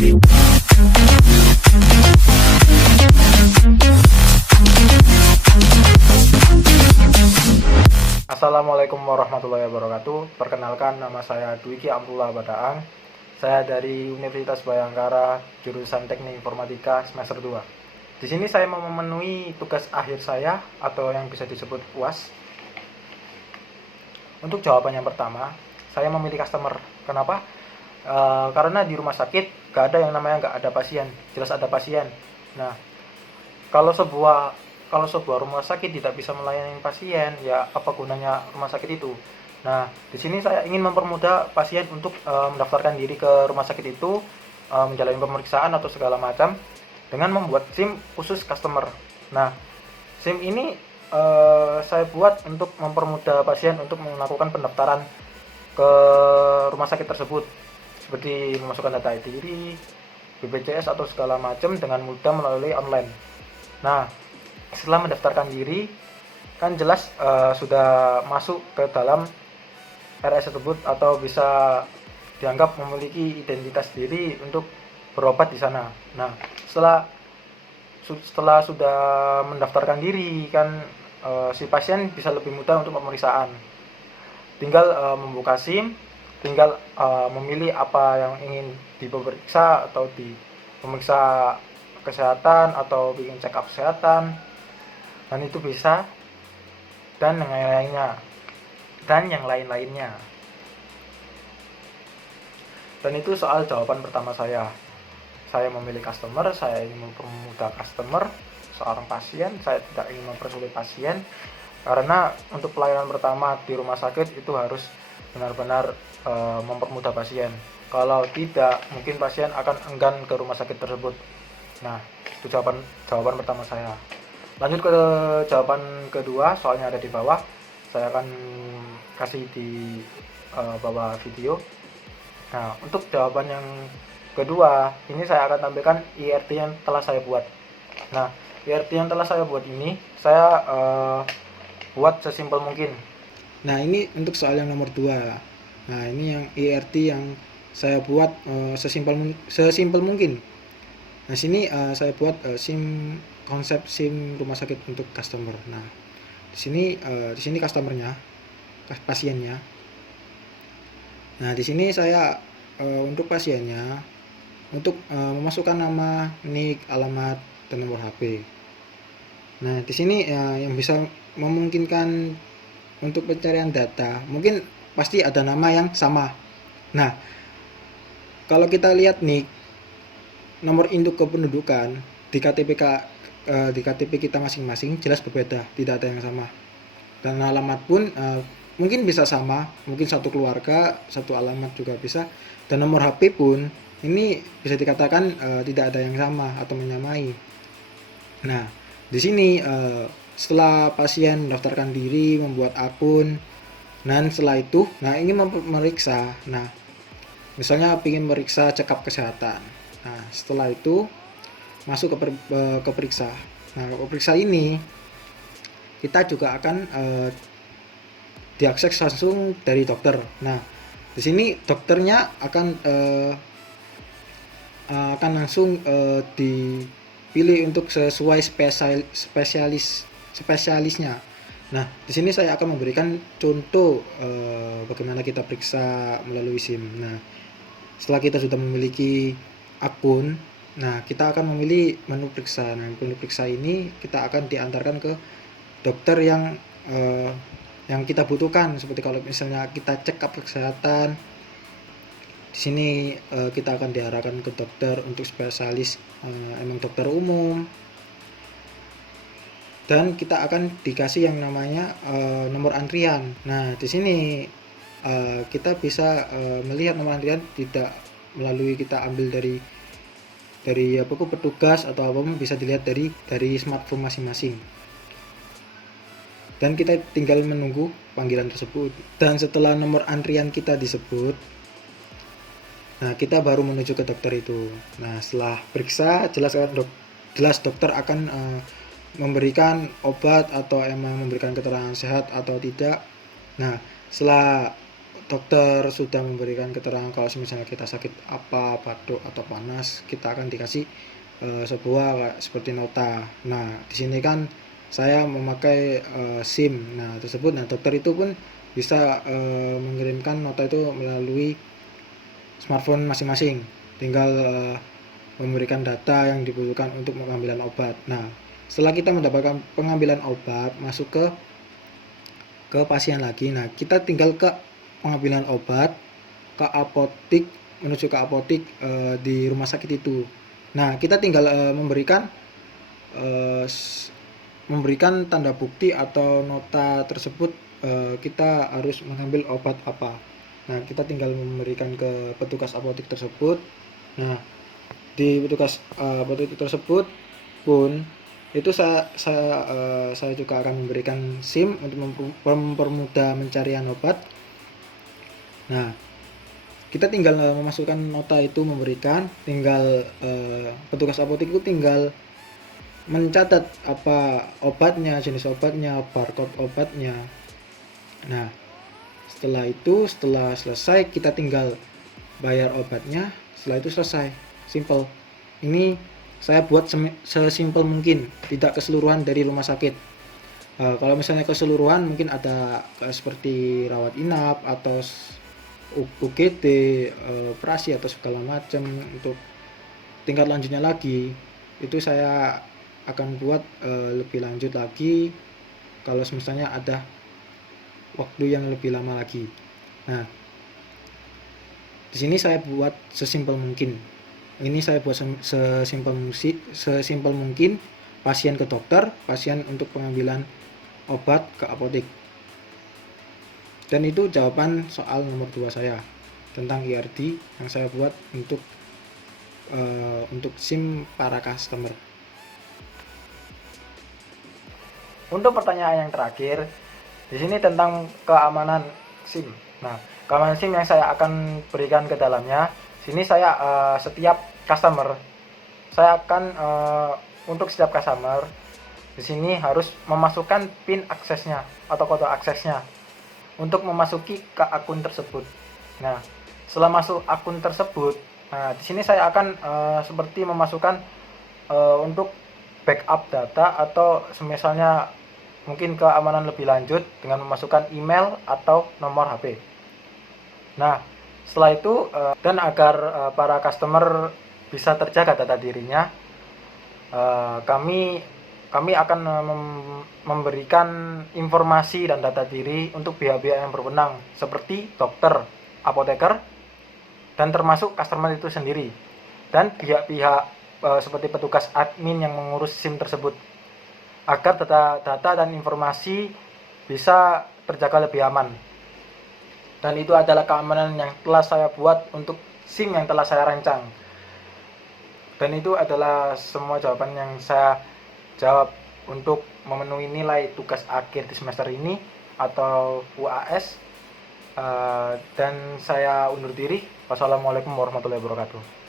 Assalamualaikum warahmatullahi wabarakatuh. Perkenalkan, nama saya Dwiki Abdullah Badaang. Saya dari Universitas Bayangkara, jurusan Teknik Informatika semester 2. Di sini saya mau memenuhi tugas akhir saya atau yang bisa disebut UAS. Untuk jawaban yang pertama, saya memilih customer. Kenapa? Karena di rumah sakit gak ada yang namanya gak ada pasien. Jelas ada pasien. Nah, kalau sebuah rumah sakit tidak bisa melayani pasien, ya apa gunanya rumah sakit itu? Nah, di sini saya ingin mempermudah pasien untuk mendaftarkan diri ke rumah sakit itu, menjalani pemeriksaan atau segala macam dengan membuat SIM khusus customer. Nah, SIM ini saya buat untuk mempermudah pasien untuk melakukan pendaftaran ke rumah sakit tersebut, seperti memasukkan data diri, BPJS atau segala macam dengan mudah melalui online. Nah, setelah mendaftarkan diri, kan jelas sudah masuk ke dalam RS tersebut atau bisa dianggap memiliki identitas diri untuk berobat di sana. Nah, setelah sudah mendaftarkan diri, kan si pasien bisa lebih mudah untuk pemeriksaan. Tinggal membuka SIM, tinggal memilih apa yang ingin diperiksa atau diperiksa kesehatan atau bikin check up kesehatan, dan itu bisa, dan yang lain-lainnya. Dan itu soal jawaban pertama saya memilih customer. Saya ingin mempermudah customer, seorang pasien. Saya tidak ingin mempersulit pasien, karena untuk pelayanan pertama di rumah sakit itu harus benar-benar mempermudah pasien. Kalau tidak, mungkin pasien akan enggan ke rumah sakit tersebut. Nah, itu jawaban pertama saya. Lanjut ke jawaban kedua, soalnya ada di bawah. Saya akan kasih di bawah video. Nah, untuk jawaban yang kedua, ini saya akan tampilkan IRT yang telah saya buat. Nah, IRT yang telah saya buat ini, saya buat sesimpel mungkin. Nah, ini untuk soal yang nomor 2. Nah, ini yang IRT yang saya buat sesimpel mungkin. Nah, sini saya buat konsep SIM rumah sakit untuk customer. Nah, di sini customernya, pasiennya. Nah, di sini saya untuk pasiennya, untuk memasukkan nama, nik, alamat, dan nomor HP. Nah, di sini yang bisa memungkinkan untuk pencarian data, mungkin pasti ada nama yang sama. Nah, kalau kita lihat nik, nomor induk kependudukan di KTP kita masing-masing jelas berbeda, tidak ada yang sama. Dan alamat pun mungkin bisa sama, mungkin satu keluarga, satu alamat juga bisa. Dan nomor HP pun ini bisa dikatakan tidak ada yang sama atau menyamai. Nah, di sini setelah pasien mendaftarkan diri, membuat akun, dan setelah itu, ingin memeriksa. Nah, misalnya ingin meriksa check up kesehatan. Nah, setelah itu masuk ke periksa. Nah, periksa ini kita juga akan diakses langsung dari dokter. Nah, di sini dokternya akan langsung dipilih untuk sesuai spesialisnya. Nah, di sini saya akan memberikan contoh bagaimana kita periksa melalui SIM. Nah, setelah kita sudah memiliki akun, nah kita akan memilih menu periksa. Nah, menu periksa ini kita akan diantarkan ke dokter yang kita butuhkan. Seperti kalau misalnya kita check up kesehatan, di sini kita akan diarahkan ke dokter untuk spesialis emang dokter umum. Dan kita akan dikasih yang namanya nomor antrian. Nah, di sini kita bisa melihat nomor antrian tidak melalui kita ambil dari petugas atau apapun, bisa dilihat dari smartphone masing-masing. Dan kita tinggal menunggu panggilan tersebut. Dan setelah nomor antrian kita disebut, nah kita baru menuju ke dokter itu. Nah, setelah periksa jelas dokter akan memberikan obat atau emang memberikan keterangan sehat atau tidak. Nah, setelah dokter sudah memberikan keterangan kalau misalnya kita sakit apa, batuk atau panas, kita akan dikasih sebuah seperti nota. Nah, di sini kan saya memakai SIM. Nah, tersebut, nah dokter itu pun bisa mengirimkan nota itu melalui smartphone masing-masing. Tinggal memberikan data yang dibutuhkan untuk pengambilan obat. Nah, setelah kita mendapatkan pengambilan obat, masuk ke pasien lagi. Nah, kita tinggal ke pengambilan obat, ke apotik, menuju ke apotik di rumah sakit itu. Nah, kita tinggal eh, memberikan tanda bukti atau nota tersebut, kita harus mengambil obat apa. Nah, kita tinggal memberikan ke petugas apotik tersebut. Nah, di petugas apotik tersebut pun itu saya juga akan memberikan SIM untuk mempermudah pencarian obat. Nah, kita tinggal memasukkan nota itu, memberikan, tinggal petugas apotik itu tinggal mencatat apa obatnya, jenis obatnya, barcode obatnya. Nah, setelah selesai kita tinggal bayar obatnya. Setelah itu selesai, simple. Ini saya buat sesimpel mungkin, tidak keseluruhan dari rumah sakit. Kalau misalnya keseluruhan mungkin ada seperti rawat inap atau UGD, operasi atau segala macam. Untuk tingkat lanjutnya lagi itu saya akan buat lebih lanjut lagi kalau misalnya ada waktu yang lebih lama lagi. Nah, di sini saya buat sesimpel mungkin. Ini saya buat sesimpel mungkin, pasien ke dokter, pasien untuk pengambilan obat ke apotik. Dan itu jawaban soal nomor 2 saya tentang ERD yang saya buat untuk SIM para customer. Untuk pertanyaan yang terakhir, di sini tentang keamanan SIM. Nah, keamanan SIM yang saya akan berikan ke dalamnya, sini saya setiap customer, saya akan untuk setiap customer di sini harus memasukkan PIN aksesnya atau kode aksesnya untuk memasuki ke akun tersebut. Nah, setelah masuk akun tersebut, nah di sini saya akan seperti memasukkan untuk backup data atau misalnya mungkin keamanan lebih lanjut dengan memasukkan email atau nomor HP. Nah, setelah itu dan agar para customer bisa terjaga data dirinya, kami akan memberikan informasi dan data diri untuk pihak-pihak yang berwenang seperti dokter, apoteker, dan termasuk customer itu sendiri, dan pihak-pihak seperti petugas admin yang mengurus SIM tersebut, agar data dan informasi bisa terjaga lebih aman. Dan itu adalah keamanan yang telah saya buat untuk SIM yang telah saya rancang. Dan itu adalah semua jawaban yang saya jawab untuk memenuhi nilai tugas akhir di semester ini atau UAS. Dan saya undur diri. Wassalamualaikum warahmatullahi wabarakatuh.